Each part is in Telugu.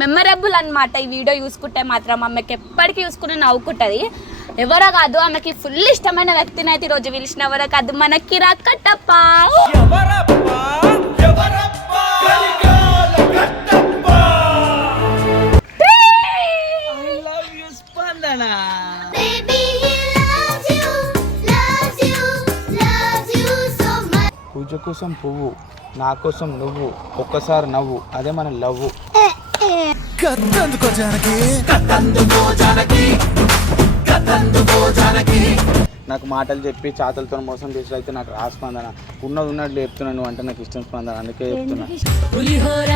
మెమరబుల్ అన్నమాట ఈ వీడియో చూసుకుంటే మాత్రం. ఆమెకి ఎప్పటికీ చూసుకుని నవ్వుకుంటుంది. ఎవరో కాదు ఆమెకి ఫుల్ ఇష్టమైన వ్యక్తిని అయితే ఈరోజు పిలిచిన ఎవరో కాదు మనకి much. పూజ కోసం పువ్వు నా కోసం నువ్వు ఒక్కసారి నవ్వు అదే మన లవ్ నాకు మాటలు చెప్పి చాతలతో మోసం చేసి అయితే నాకు రా స్పందన. ఉన్నది ఉన్నట్లు చెప్తున్నాను నువ్వు అంటే నాకు ఇష్టం స్పందన. అందుకే చెప్తున్నా. పులిహోర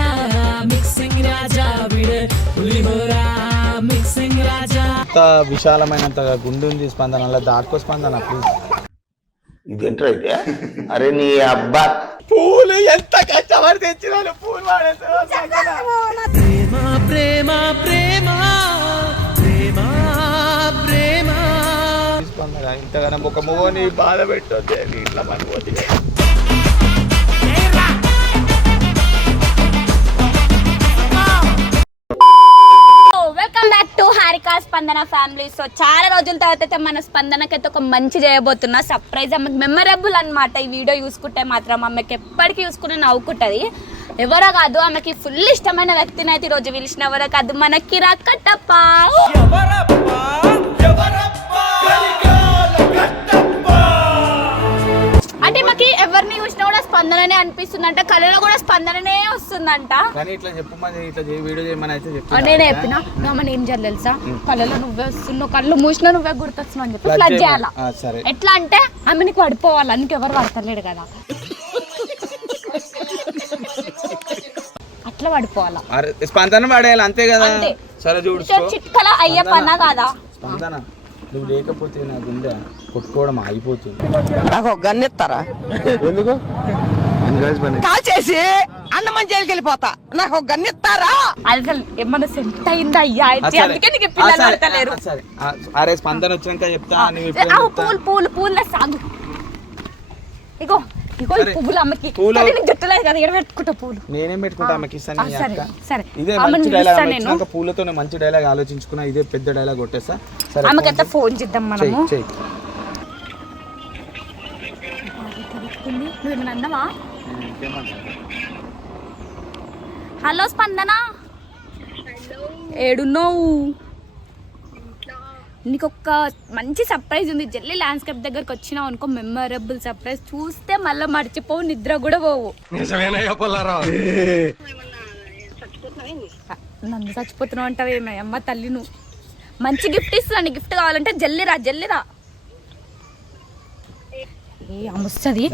మిక్సింగ్ రాజా విడే. పులిహోర మిక్సింగ్ రాజా. అంత విశాలమైనంత గుండు ఉంది స్పందన అలా దాటుకో స్పందన ప్లీజ్ అయితే అరే నీ అబ్బా. పూలు ఎంత కష్టపడి తెచ్చినాను పూలు ప్రేమ స్పందన ఇంతగానం ఒక మొగని బాధ పెట్టొద్దు ఇట్లా పనిపోతుంది welcome back to Harika Spandana family. So చాలా రోజుల తర్వాత అయితే మన స్పందనకి అయితే ఒక మంచి చేయబోతున్నా సర్ప్రైజ్ ఆమెకి మెమరబుల్ అన్నమాట. ఈ వీడియో చూసుకుంటే మాత్రం ఆమెకి ఎప్పటికీ చూసుకుని నవ్వుకుంటుంది. ఎవరో కాదు ఆమెకి ఫుల్ ఇష్టమైన వ్యక్తిని అయితే ఈరోజు పిలిచిన ఎవరో కాదు మనకి రక్కటప్ప స్పందననే అనిపిస్తుందంట కళలో కూడా స్పందననే వస్తుందంట. కానీ ఇట్లా చెప్పమని ఇట్లా చేయి వీడియో చేయమని అయితే ఆ, చెప్తున్నా. నేనే చెప్పిన రామన్ ఏం చేయాలి తెలుసా? కళ్ళలో నువ్వే వస్తున్నావు కళ్ళు మూసినా నువ్వే గుర్తొస్తున్నావు అని చెప్పి ఫ్లడ్. చేయాలా? ఎట్లా అంటే ఆమె నీకు పడిపోవాలి ఇంకెవరు పడతలేడు కదా. అట్లా పడిపోవాలా? స్పందన పడేయాలి అంతే కదా. సరే చూడుకో చిట్కల అయ్యే పన్నా కాదా. స్పందన. నువ్వు లేకపోతే నా గుండె కొట్టుకోవడం ఆగిపోతుంది. నాకు ఒక గన్ ఇస్తారా? ఎందుకు? కాల్ చేసి అన్నమని జైలుకి వెళ్ళిపోతా నాకు ఒక గన్ ఇస్తారా? అసలు ఏమన్నా సెంట్ అయిందా అయ్యా. అందుకే నీకు పిల్లలు. పడతలేరు సరే. అరే స్పందన చెప్తా. పూలు పూలు పూలు సాగు. ఇగో. ఇగో ఈ సరే. పువ్వులు అమ్మకి. పూలు- కానీ నీకు జుట్టులేదు కదా ఇక్కడ పెట్టుకుంటా పూలు. నేనేం పెట్టుకుంటా ఆమెకి ఇస్తాను ఆ, నీ సరే, అక్క. సరే. ఇదే ఆమెను మంచి డైలాగ్ పిలుస్తా నేను. వచ్చినాక పూలతో మంచి డైలాగ్ ఆలోచించుకున్నా ఇదే పెద్ద డైలాగ్ కొట్టేస్తా. సరే ఆమెకైతే ఫోన్ చేద్దాం చెయ్యి మనము? చెయ్యి నువ్వు ఏమన్నా అన్నావా హలో స్పందన? ఏడున్నావు? నీకు ఒక మంచి సర్ప్రైజ్ ఉంది. జల్లి ల్యాండ్స్కేప్ దగ్గరకు వచ్చినావు అనుకో మెమరబుల్ సర్ప్రైజ్ చూస్తే మళ్ళీ మర్చిపోవు నిద్ర కూడా పోవు. నన్ను చచ్చిపోతున్నావు అంటావేమే అమ్మ తల్లి నువ్వు. మంచి గిఫ్ట్ ఇస్తున్నాను గిఫ్ట్ కావాలంటే జల్లిరా జల్లిరా ఏ అమ్మొస్తుంది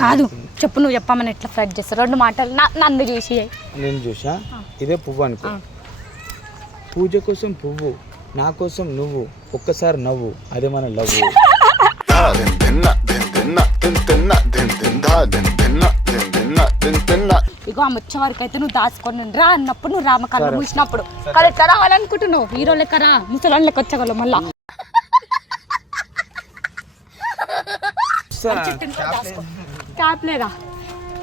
కాదు చెప్పు నువ్వు చెప్పమని ఎట్లా ఫ్లడ్ చేస్తారు రెండు మాటలు నా- నన్ను చూసి. నేను చూసా? ఇదే పువ్వు అనుకో. పూజ కోసం పువ్వు. నా కోసం నువ్వు ఒక్కసారి నవ్వు. అదే మన లవ్. ఇగో ఆమె వచ్చే వరకు అయితే నువ్వు దాచుకొని రా అన్నప్పుడు నువ్వు రామ కళ్ళు మూసినప్పుడు. కానీ ఎట్లా రావాలనుకుంటున్నావు హీరో లెక్క రా. ముసలాన్ లెక్క వచ్చగలవు మళ్ళా క్యాప్ లేదా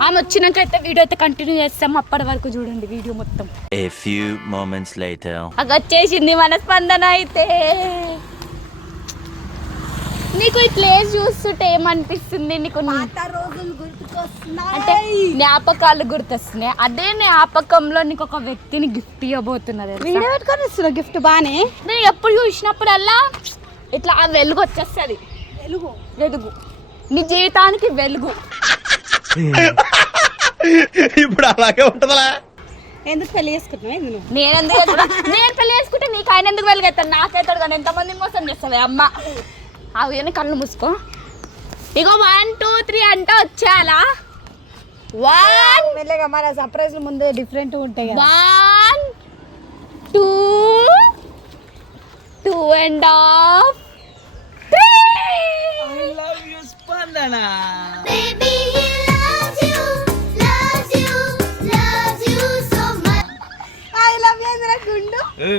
ఆమె వచ్చినాక అయితే వీడియో అయితే కంటిన్యూ చేస్తాం. అప్పటి వరకు చూడండి వీడియో మొత్తం. A few moments later. అది వచ్చేసింది మన స్పందన అయితే. నీకు ఈ ప్లేస్ చూస్తుంటే ఏమనిపిస్తుంది? నీకు అంటే జ్ఞాపకాలు గుర్తొస్తున్నాయి. అదే జ్ఞాపకంలో నీకు ఒక వ్యక్తిని గిఫ్ట్ ఇవ్వబోతున్నది వీడియో పెట్టుకొని ఇస్తున్నావు గిఫ్ట్ బానే నేను ఎప్పుడు చూసినప్పుడల్లా ఇట్లా ఆ వెలుగు వచ్చేస్తుంది. వెలుగు. వెలుగు. నీ జీవితానికి వెలుగు. ఇప్పుడు అలాగే ఉంటుందా ఎందుకు పెళ్ళి చేసుకుంటున్నావు? నువ్వు? నేను ఎందుకు నేను పెళ్ళి చేసుకుంటే నీకు ఆయన ఎందుకు వెలుగెత్తాను నాకైతాడు కానీ ఎంతమంది మోసం చేస్తుంది అమ్మ? అవి అని కళ్ళు మూసుకో. ఇగో వన్ టూ త్రీ అంటే వచ్చేయాలా? వన్ మెల్లగా మన సర్ప్రైజ్లు ముందే డిఫరెంట్ ఉంటాయి కదా. One two two and half three. ఏ,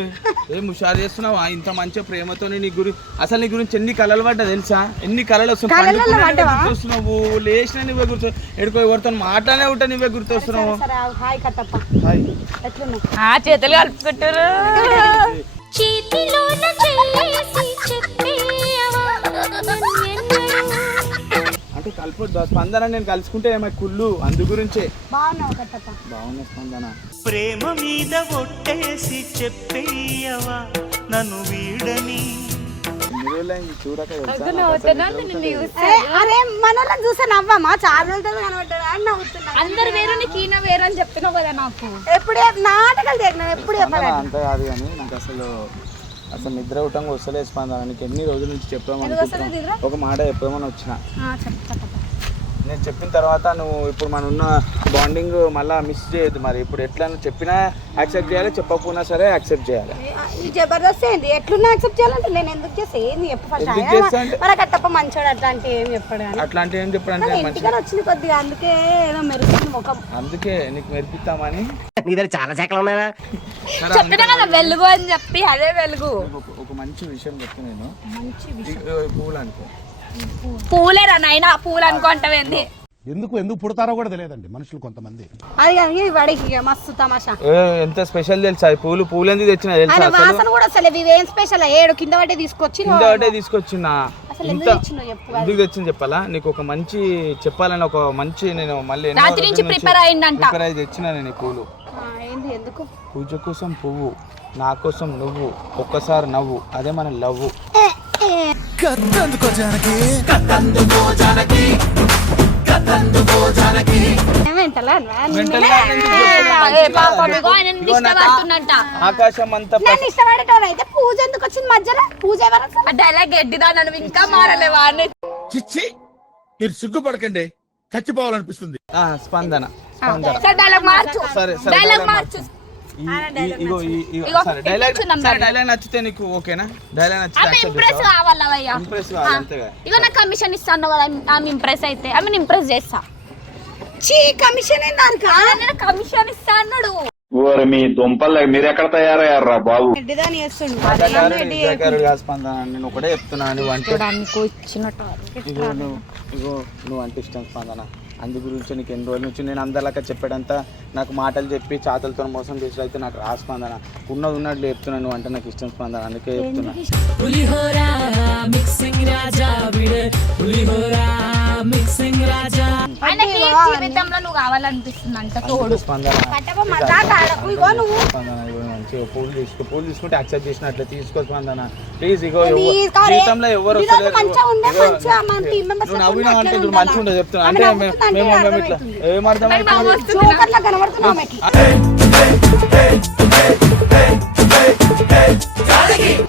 హుషారు చేస్తున్నావా? ఇంత మంచి ప్రేమతో నీ గురి అసలు నీ గురించి ఎన్ని కళలు పడ్డా తెలుసా? ఎన్ని కళలు పడ్డావా? గుర్తొస్తున్నావు. లేచిన నువ్వే గుర్తు ఎడుకో ఎవరితో మాట్లాడే ఉంటా నువ్వే గుర్తొస్తున్నావు. సరే ఆగు. హాయ్ కట్టప్ప. హాయ్. ఎట్లున్నావు? ఆ చేతులు కలుపుకుంటారు అంటే కలుపు స్పందన నేను కలుసుకుంటే ఏమై కుళ్ళు అందు గురించే. బాగున్నావు కట్టప్ప. బాగున్నా స్పందన. ప్రేమ మీద ఒట్టేసి చెప్పేయవా? నన్ను వీడని. అరే మనోళ్ళని చూస్తే నవ్వమ్మా? చాలా రోజులు కనబడ్డా అని నవ్వుతున్నా. అందరు వేరు నీకు ఈయన వేరు అని చెప్తున్నావు కదా నాకు. ఎప్పుడు నాటకాలు చేసిన ఎప్పుడు అంత కాదు కానీ నాకు అసలు అసలు నిద్ర ఉటంగా వస్తలేదు స్పందన. నీకు ఎన్ని రోజుల నుంచి నిద్ర? ఒక మాట చెప్పామని వచ్చిన. నేను చెప్పిన తర్వాత నువ్వు ఇప్పుడు మన ఉన్న బాండింగ్ మళ్ళీ మిస్ చేయొద్దు మరి ఇప్పుడు ఎట్లా చెప్పినా యాక్సెప్ట్ చేయాలి చెప్పకపోయినా సరే యాక్సెప్ట్ చేయాలి జబర్దస్త్ ఏంది ఎట్లున్నా యాక్సెప్ట్ చేయాలంటే నేను ఎందుకు చేస్తే ఏంది చెప్పు ఫస్ట్ ఎందుకు చేస్తా అంటే- మన కట్టప్ప మంచోడు అట్లా అంటే ఏం చెప్పాడు కానీ అట్లాంటి ఏం మంచి ఇంటికని వచ్చింది కొద్దిగా అందుకే ఏదో మెరుస్తుంది ముఖం అందుకే నీకు మెరిపిస్తామని నీ దగ్గర చాలా శాఖలు ఉన్నాయా చెప్పినా కదా వెలుగు అని చెప్పి అదే వెలుగు ఒక- మంచి విషయం చెప్తా నేను ఈ- ఈ పువ్వులు అనుకో పూలేరా నాయనా పూలు అనుకుంటావేంది ఎందుకు ఎందుకు పుడతారో కూడా తెలియదండి మనుషులు కొంతమంది. అది కానీ వాడికి ఇక మస్తు తమాషా. ఏ, ఎంత స్పెషల్ తెలుసా? ఈ పూలు పూలు ఎందుకు తెచ్చిన తెలుసా ఆయన అసలు? వాసన కూడా అసలు ఇవి ఏం స్పెషల్? ఏడు కింద పట్టి తీసుకొచ్చి కింద ఒకటే తీసుకొచ్చిన. అసలు ఇంత ఎందుకు తెచ్చినావు చెప్పు కదా. ఎందుకు తెచ్చింది చెప్పాలా? నీకు ఒక మంచి చెప్పాలని ఒక మంచి నేను మళ్ళీ ఎన్నో రాత్రి నుంచి రోజుల prepare అయిందంట. prepare అయి తెచ్చిన నేను ఈ పూలు. ఆ, ఏంది ఎందుకు? పూజ కోసం పువ్వు నా కోసం నువ్వు ఒక్కసారి నవ్వు అదే మన లవ్ ఇగో ఆయనని ఇష్టపడుతుందంట ఆకాశం అంతా నన్ను ఇష్టపడేటోడు అయితే పూజ ఎందుకు వచ్చింది మధ్యలో? పూజ ఎవరు అసలు? ఆ డైలాగ్ గడ్డిదా నన్ను ఇంకా మారలేవా అని చిచ్చి మీరు సిగ్గుపడకండి. చచ్చిపోవాలనిపిస్తుంది. ఆ, స్పందన డైలాగ్ మార్చు. సరే సరే డైలాగ్ మార్చు. ఇగో ఈ- ఈ- ఇగో, సరే డైలాగ్ ఇచ్చున్నాం సరే dialogue. డైలాగ్ నచ్చితే నీకు ఓకేనా? డైలాగ్ నచ్చితే ఆమె accept ఇంప్రెస్ చేస్తావా? కావాలవయ్యా ఇంప్రెస్ కావాలి అంతేగా. ఇగో నాకు కమిషన్ ఇస్తాను కదా ఆమె ఇంప్రెస్ అయితే. ఆమె ఇంప్రెస్ చేస్తా. చీ కమిషన్ కమిషన్ ఇస్తా అన్నాడు. ఓరి మీ దుంపలు మీరు ఎక్కడ తయారయ్యారా బాబు నేను ఒకటే చెప్తున్నా నువ్వు అంటే ఇగో నువ్వు అంటే ఇష్టం స్పందన. అందు గురించి నీకు ఎన్ని రోజుల నుంచి నేను అందరిలాగా చెప్పాడంతా నాకు మాటలు చెప్పి చాతలతో మోసం చేసి అయితే నాకు రా స్పందన. ఉన్నది ఉన్నట్లు చెప్తున్నా నువ్వు అంటే నాకు ఇష్టం స్పందన. అందుకే చెప్తున్నా. స్పందన. నువ్వు మంచిగా పూలు తీసుకో పూలు తీసుకుంటే యాక్సెప్ట్ చేసినట్లే తీసుకో స్పందన ప్లీజ్ ఇగో. జీవితంలో ఎవరు నువ్వు నవ్వినా అంటే ఇప్పుడు ఉండాలా? మంచిగా ఉండదు చెప్తున్నా. అంటే మేము మేము ఇట్లా ఎట్లా?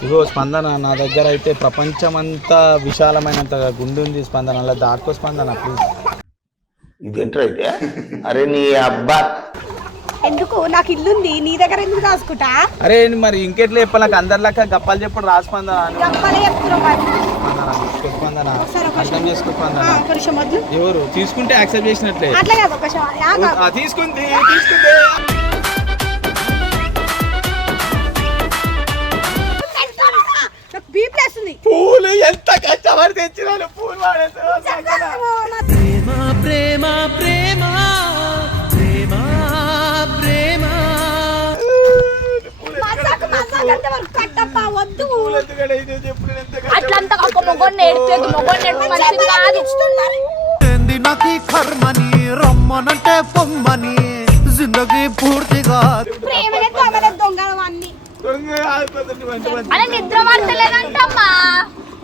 ఇగో స్పందన నా దగ్గర అయితే ప్రపంచమంతా విశాలమైనంత గుండు ఉంది స్పందన. అలా దాటుకో స్పందన ప్లీజ్ ఇదేంట్రా అయితే అరే నీ అబ్బా. ఎందుకు? నాకు ఇల్లుంది. నీ దగ్గర ఎందుకు దాచుకుంటా? అరే మరి ఇంకెట్లా చెప్పాలి? నాకు అందరిలాగా గప్పాలు చెప్పడు రా స్పందన. అని. గప్పలే చెప్తున్నావు మరి. స్పందన తీసుకో స్పందన. ఒకసారి ఒక అర్థం చేసుకో స్పందన. ఆ, ఒక నిమిషం వద్దు. ఎవరు? తీసుకుంటే యాక్సెప్ట్ చేసినట్లే. అట్లా కాదు ఒక తీసుకుంది తీసుకుంది. పూలు ఎంత కష్టపడి తెచ్చినాను పూలు ప్రేమ ప్రేమ ప్రేమ. అట్లంతా ఒక మొగోని నేర్పేది మొగోని నేర్పి మంచిది కాదు. ఏంది నాకు కర్మని రమ్మనంటే పొమ్మని? జిందగీ పూర్తిగా ప్రేమనే దొంగలే దొంగలు అన్ని. అలా నిద్ర పడతలేదంటమ్మా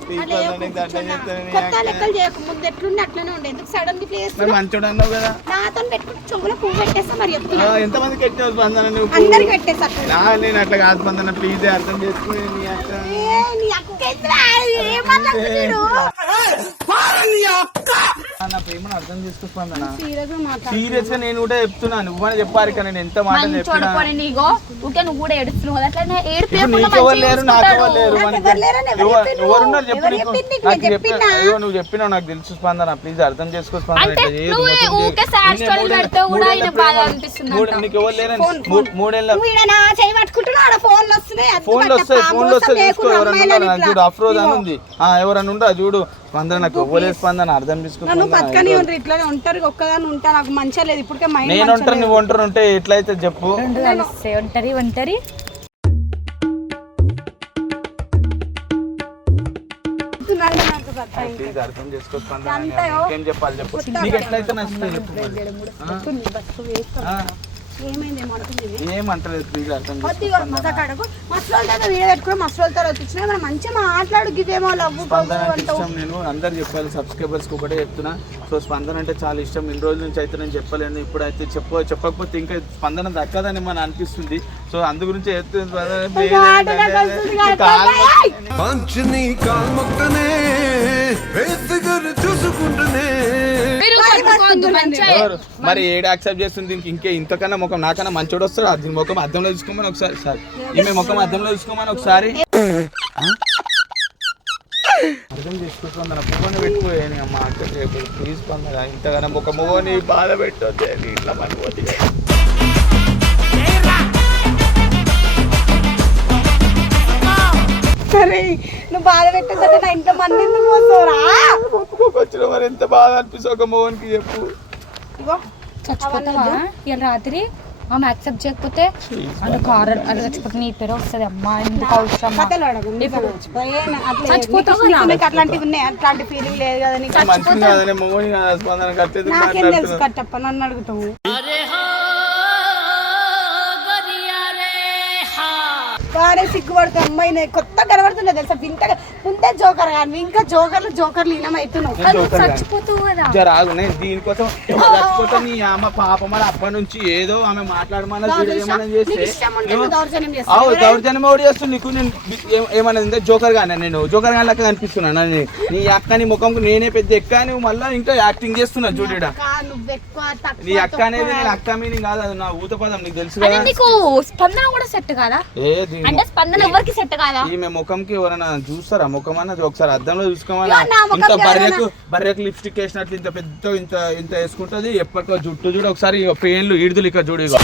కొత్త. లెక్కలు చేయకు ముందు ఎట్లుండి అట్లనే ఉండే. ఎందుకు సడన్గా ప్లేస్ మరి మంచోడు అన్నావు కదా. నాతో పెట్టుకుని చెవులో పువ్వు పెట్టేస్తా మరి చెప్తున్నా ఎంతమందికి ఎట్టావు స్పందన నువ్వు? అందరికి పెట్టేస్తా నా నేను అట్లా కాదు స్పందన ప్లీజ్ అర్థం చేసుకుని నీ అక్క. నీ అక్క? ఏమన్నా? నా ప్రేమను అర్థం చేసుకో స్పందన సీరియస్గా మాట్లాడు. సీరియస్గా నేను కూడా చెప్తున్నా నువ్వని చెప్పారు కానీ నేను ఎంత మాట నువ్వు? ఎవరున్నారు చెప్పు నీకు నీకు? చెప్పిన నువ్వు చెప్పినావు నాకు తెలుసు స్పందన ప్లీజ్ అర్థం చేసుకో నువ్వు. నీకు ఎవరు లేరని మూడేళ్ళ నువ్వు ఫోన్లో వస్తాయి ఫోన్లో వస్తే వస్తాయి చూసుకో ఎవరన్నా. చూడు అఫ్రోజ్ అని. ఉంది ఆ, ఎవరన్నా ఉండరా చూడు స్పందన నాకు ఇవ్వలేదు స్పందన అర్థం నన్ను. బతకని ఉండరు ఇట్లానే ఉంటారు ఒక్కదాని ఉంటా నాకు మంచిగా లేదు ఇప్పటికే మైండ్ నేను ఉంటాను నువ్వు ఒంటరి ఉంటే ఎట్లయితే చెప్పు రెండు కలిస్తే ఒంటరి ఒంటరి నాకు బతకాలి. ప్లీజ్ అర్థం చేసుకో స్పందన ఇంకేం చెప్పాలి చెప్పు నీకు ఎట్లయితే నచ్చుతుంది చెప్పు మరి. ఆ? ఆ? ఏమంటలేదు నేను అందరు చెప్పాలి ఒకటే చెప్తున్నా. సో స్పందన అంటే చాలా ఇష్టం. ఇన్ని రోజుల నుంచి అయితే నేను చెప్పలేను ఇప్పుడైతే చెప్ప చెప్పకపోతే ఇంకా స్పందన దక్కదని మన అనిపిస్తుంది. సో అందు గురించి మీరు ఏడు యాక్సెప్ట్ చేస్తుంది దీనికి ఇంకే ఇంతకన్నా ముఖం నాకన్నా మంచోడు వస్తాడు? అది ముఖం అద్దంలో చూసుకోమని ఒకసారి. సార్ ఈమె ముఖం అద్దంలో చూసుకోమని ఒకసారి? అర్థం చేసుకుంటున్నా తన పెట్టుకోని అమ్మ అక్కడ ప్లీజ్ పందరా ఇంతగానో ఒక మొగని బాధ పెట్టొద్దు ఇట్లా సరే నువ్వు బాధ పెట్టద్దంటే నా ఇంట్లో మంది ఎందుకు వస్తావురా వచ్చిన మరి ఎంత బాధ అనిపిస్తుంది ఒక మొగనికి చెప్పు. ఇగో. చచ్చిపోతావా? ఇలా రాత్రి ఆమె యాక్సెప్ట్ చేయకపోతే అంటే కారు అది చచ్చిపోతే నీ పేరు వస్తుంది అమ్మా ఎందుకు అవసరం అట్లాంటివి ఉన్నాయి? అట్లాంటి ఫీలింగ్ లేదు కదా కట్టేది నాకేం తెలుసు కట్టప్ప నన్ను అడుగుతావు. బాగానే సిగ్గుపడుతుంది అమ్మాయి నేను కొత్త కనబడుతుండే తెలుసా? వింతగా. ముందే జోకర్ కానీ ఇంకా జోకర్లు జోకర్లు కాదు. నేను దీనికోసం చచ్చిపోతే నీ అమ్మ పాప మరి అప్పటి నుంచి ఏదో ఆమె మాట్లాడమన్నా ఏమన్నా చేస్తే? దౌర్జన్యం అవు చేస్తావు దౌర్జన్యం ఎవడు చేస్తుంది. నీకు నేను ఏ- ఏమన్నది జోకర్ గానే నేను జోకర్ గాని లెక్క కనిపిస్తున్నాను. నీ నీ అక్క నీ ముఖంకు నేనే పెద్ద ఎక్క నువ్వు మళ్ళీ ఇంకా యాక్టింగ్ చేస్తున్నా చూడడా నీ అక్క అనేది నేను అక్క మీనింగ్ కాదు అది నా ఊత పదం నీకు తెలుసు కదా? నీకు స్పందన కూడా సెట్ కాదా? ఏ దీని అంటే స్పందన ఎవరికి సెట్ కాదా? ఈమె ముఖంకి ఎవరైనా చూస్తారా? ముఖం అన్నది ఒకసారి అద్దంలో చూసుకోమని ఇంకా ఎవరైనా- బర్రెకు బర్రెకు లిప్స్టిక్ వేసినట్లు ఇంత పెద్ద ఇంత ఇంత వేసుకుంటది. ఎప్పటికో జుట్టు చూడు ఒకసారి ఇగో పేన్లు ఈడుదులు ఇక్కడ చూడు ఇగో.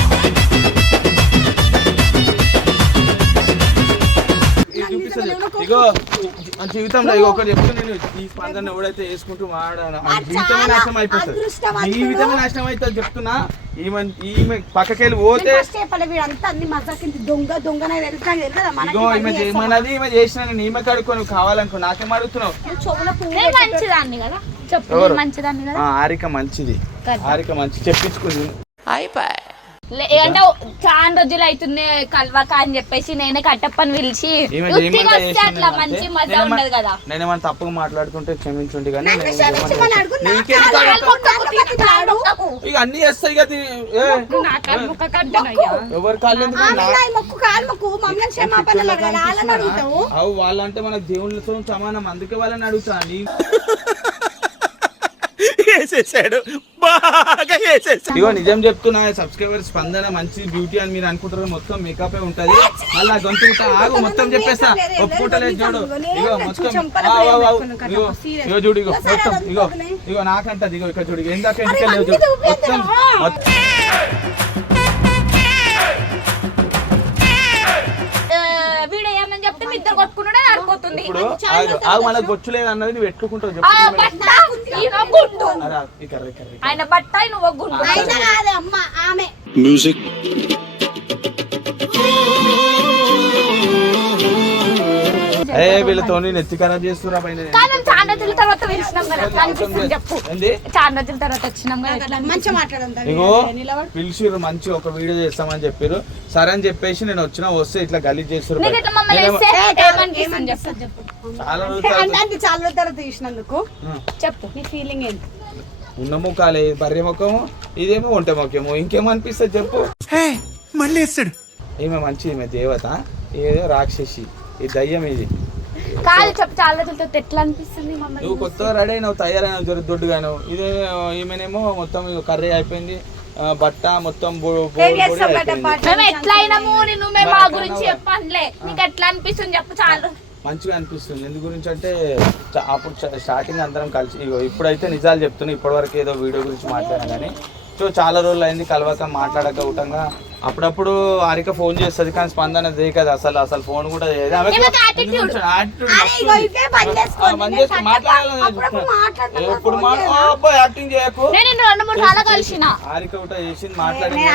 ఇగో జీవితంలో ఇగో ఒకటి చెప్తే నేను. ఈ స్పందన ఎవడైతే వేసుకుంటూ వాడాను ఆ జీవితమే నాశనం అయిపోతుంది. జీవితమే నాశనం అవుతుంది చెప్తున్నా. ఈమె ఈమె పక్కకెళ్ళి పోతే ఇగో ఈమె. చేయమన్నది ఈమె చేసిన నేను ఈమె కడుక్కో నువ్వు కావాలనుకో నాకేం అడుగుతున్నావు? ఆరిక మంచిది. ఆరిక మంచి చెప్పించుకుంది. లే- అంటే చాలా రోజులు అవుతుంది కలవక అని చెప్పేసి నేనే కట్టప్పని పిలిచి వస్తే అట్లా. మంచి మజా ఉండదు కదా. నేనేమన్నా తప్పుగా మాట్లాడుతుంటే క్షమించుండి కానీ. ఇక అన్ని చేస్తాయి కదా. ఎవరి కాళ్ళు వాళ్ళంటే మన దేవుళ్ళతో సమానం అందుకే వాళ్ళని అడుగుతా నీ వేసేసాడు బాగా వేసేసాడు ఇగో నిజం చెప్తున్నా సబ్స్క్రైబర్ స్పందన మంచి బ్యూటీ అని మీరు అనుకుంటారు మొత్తం మేకప్ ఉంటది. మళ్ళీ గొంతు ఆగు మొత్తం చెప్పేస్తా. ఒప్పుకుంటలేదు చూడు. ఇగో మొత్తం. ఇగో ఇగో చూడు ఇగో మొత్తం ఇగో ఇగో నాకంటది ఇగో ఇక్కడ చూడు ఏందాక ఎందుకు లేవు చూడు. మొత్తం చెప్తే ఇద్దరు కొట్టుకున్నాడే ఆడుకోతుంది. ఇప్పుడు ఆగు మళ్ళీ గొచ్చు లేదు అన్నది నువ్వు పెట్టుకుంటావు ఆ చెప్పు. ఈయన గుండు ఆయన బట్ట నువ్వు గుండు అయినా కాదు అమ్మ ఆమె. ఏ వీళ్ళతో నెత్తి ఖరాబ్ చేస్తురా పైన కానీ మేము చాలా రోజుల తర్వాత పిలిచినాం కదా కనిపిస్తుంది చెప్పు. ఏంది? చాలా రోజుల తర్వాత వచ్చినాం కదా అట్లా మంచిగా మాట్లాడదాం పిలిచిర్రు మంచి ఒక వీడియో చేస్తామని చెప్పారు సరే అని చెప్పేసి నేను వచ్చిన వస్తే ఇట్లా గలీజ్ చాలా రోజుల చాలా రోజుల తర్వాత చెప్పు నీ ఫీలింగ్ ఏంటి ఉన్న ముఖాలే బర్రె ముఖము ఇదేమో ఒంటె ముఖము ఇంకేమనిపిస్తుంది చెప్పు? మళ్ళీ ఈమె మంచి ఈమె దేవత ఏదో రాక్షసి ఈ దయ్యం ఇది. కాదు చెప్పు చాలా ఎట్లా అనిపిస్తుంది మమ్మల్ని నువ్వు కొత్తగా రెడీ అయినావు తయారైనావు జర దొడ్డుగాను ఇదే ఈమెనేమో మొత్తం కర్రీ అయిపోయింది. బట్ట మొత్తం? మేము ఎట్లా అయినాము నిన్ను మేము మా గురించి చెప్పనులే. నీకు ఎట్లా అనిపిస్తుంది చెప్పు చాలు. మంచిగా అనిపిస్తుంది. ఎందు గురించి అంటే అప్పుడు స్టార్టింగ్ అందరం కలిసి ఇగో ఇప్పుడైతే నిజాలు చెప్తున్నా ఇప్పటివరకు ఏదో వీడియో గురించి మాట్లాడాను కానీ సో చాలా రోజులు అయింది కలవక మాట్లాడక ఊటంగా అప్పుడప్పుడు హారిక ఫోన్ చేస్తుంది కానీ స్పందన చేయదు అసలు అసలు ఫోన్ కూడా చేయదు. అబ్బాయి యాక్టింగ్ చేయకు. హారిక ఒకటి చేసింది మాట్లాడింది కదా.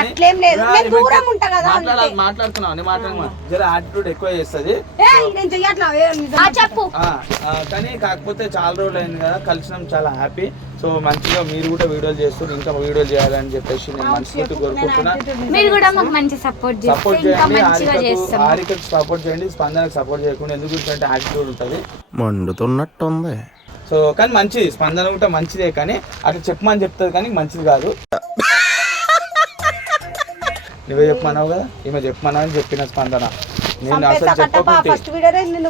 మాట్లాడుతున్నావు నేను మాట్లాడమా జర యాటిట్యూడ్ ఎక్కువ చేస్తుంది. ఏయ్, నేను చెయ్యట్లా? ఏ, నిజం ఆ చెప్పు. ఆ, ఆ, కానీ కాకపోతే చాలా రోజులు అయింది కదా కలిసినాం చాలా హ్యాపీ సో మంచిగా మీరు కూడా వీడియోలు చేస్తారు ఇంకా వీడియోలు చేయాలని చెప్పేసి నేను మనస్ఫూర్తి కోరుకుంటున్నా. మీరు కూడా మాకు మంచి సపోర్ట్ చేస్తే సపోర్ట్ ఇంకా చేయండి మంచిగా హారికకు చేస్తాం. హారికకు సపోర్ట్ చేయండి స్పందనకు సపోర్ట్ చేయకుండా ఎందుకు అంటే యాటిట్యూడ్ ఉంటుంది. మండుతున్నట్టుంది. సో కానీ మంచిది స్పందన కూడా మంచిదే కానీ అట్లా చెప్పమని చెప్తుంది కానీ మంచిది కాదు. నువ్వే చెప్పమన్నావు కదా ఈమె చెప్పమన్నా అని చెప్పిన స్పందన. నేను అసలు చంపేస్తా కట్టపా చెప్పకుంటే ఫస్ట్ వీడియోనే నిన్ను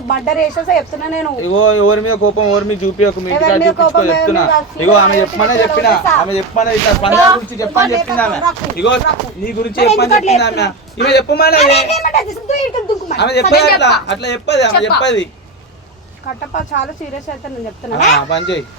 చెప్తున్నా నేను ఇగో ఎవరి మీద కోపం ఎవరి మీ చూపించుకో చెప్తున్నా. ఇగో ఆమె చెప్పమనే చెప్పిన. ఆమె చెప్పమనే ఇట్లా గురించి చెప్పని ఆమె ఇగో. నీ గురించి చెప్పని ఆమె చెప్పమనే చెప్పదు అట్లా చెప్పా. అట్లా చెప్పదు ఆమె చెప్పా. చెప్పది కట్టపా చాలా సీరియస్ అయితే నేను చెప్తున్నా ఆ, పని చేయి